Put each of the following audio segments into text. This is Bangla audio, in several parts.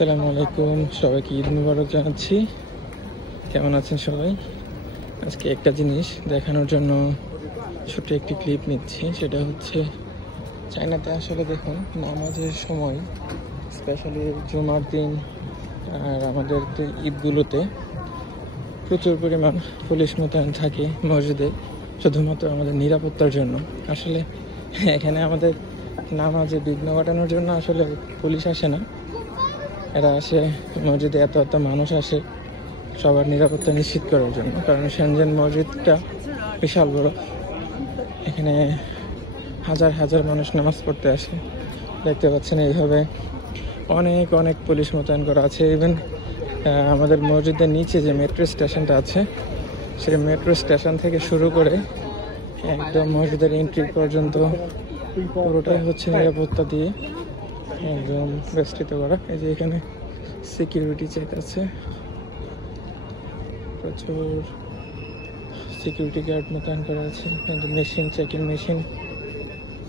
আসসালামু আলাইকুম, সবাইকে ঈদ মুবারক জানাচ্ছি। কেমন আছেন সবাই? আজকে একটা জিনিস দেখানোর জন্য ছোট্ট একটি ক্লিপ নিচ্ছি। সেটা হচ্ছে চায়নাতে আসলে দেখুন নামাজের সময়, স্পেশালি জুমার দিন আর আমাদের ঈদগুলোতে প্রচুর পরিমাণ পুলিশ মোতায়েন থাকে মসজিদে, শুধুমাত্র আমাদের নিরাপত্তার জন্য। আসলে এখানে আমাদের নামাজে বিঘ্ন ঘটানোর জন্য আসলে পুলিশ আসে না, এরা আসে মসজিদে এত এত মানুষ আসে সবার নিরাপত্তা নিশ্চিত করার জন্য। কারণ শেনজেন মসজিদটা বিশাল বড়, এখানে হাজার হাজার মানুষ নামাজ পড়তে আসে। দেখতে পাচ্ছেন এইভাবে অনেক অনেক পুলিশ মোতায়েন করা আছে। ইভেন আমাদের মসজিদের নিচে যে মেট্রো স্টেশনটা আছে, সেই মেট্রো স্টেশন থেকে শুরু করে একদম মসজিদের এন্ট্রি পর্যন্ত পুরোটাই হচ্ছে নিরাপত্তা দিয়ে একদম বেষ্টিত করা। এই যে এখানে সিকিউরিটি চেক আছে, প্রচুর সিকিউরিটি গার্ড মোতায়েন করা আছে, মেশিন চেকিং মেশিন।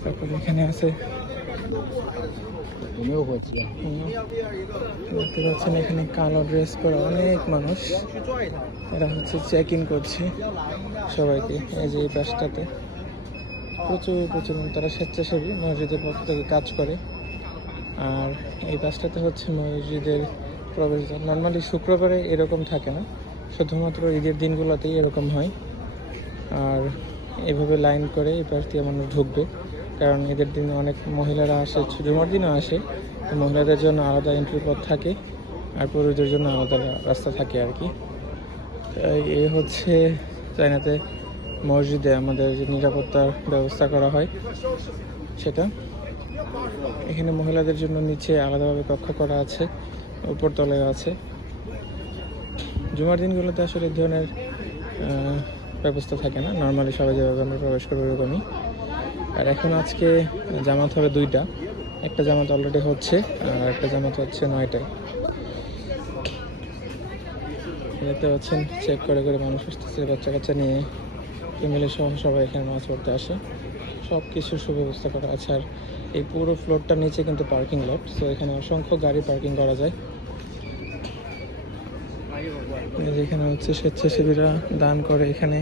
তারপর এখানে আছে দেখতে পাচ্ছেন এখানে কালো ড্রেস পরা অনেক মানুষ, এরা হচ্ছে চেক ইন করছে সবাইকে। এই যে এই পাশটাতে প্রচুর প্রচুর তারা স্বেচ্ছাসেবী, মসজিদের পক্ষ থেকে কাজ করে। আর এই পাশটাতে হচ্ছে মসজিদের প্রবেশদ্বার। নর্মালি শুক্রবারে এরকম থাকে না, শুধুমাত্র ঈদের দিনগুলোতেই এরকম হয়। আর এইভাবে লাইন করে এই পাশ দিয়ে মানুষ ঢুকবে, কারণ ঈদের দিনে অনেক মহিলারা আসে, জুমার দিনও আসে। মহিলাদের জন্য আলাদা এন্ট্রি পথ থাকে আর পুরুষদের জন্য আলাদা রাস্তা থাকে আর কি। এই হচ্ছে চায়নাতে মসজিদে আমাদের যে নিরাপত্তার ব্যবস্থা করা হয় সেটা। এখানে মহিলাদের জন্য নিচে আলাদাভাবে কক্ষ করা আছে, উপরতলায় আছে। জুমার দিনগুলোতে আসলে এই ধরনের ব্যবস্থা থাকে না, নর্মালি সবাই যেভাবে আমরা প্রবেশ করবো এরকমই। আর এখন আজকে জামাত হবে দুইটা, একটা জামাত অলরেডি হচ্ছে আর একটা জামাত হচ্ছে 9টায়। দেখতে পাচ্ছেন চেক করে করে মানুষ আসতেছে, বাচ্চা কাচ্চা নিয়ে ফ্যামিলি সহ সবাই এখানে নামাজ পড়তে আসে। সব কিছুর সুব্যবস্থা করা আছে। আর এই পুরো ফ্লোরটার নিচে কিন্তু পার্কিং লট, সো এখানে অসংখ্য গাড়ি পার্কিং করা যায়। যেখানে হচ্ছে স্বেচ্ছাসেবীরা দান করে এখানে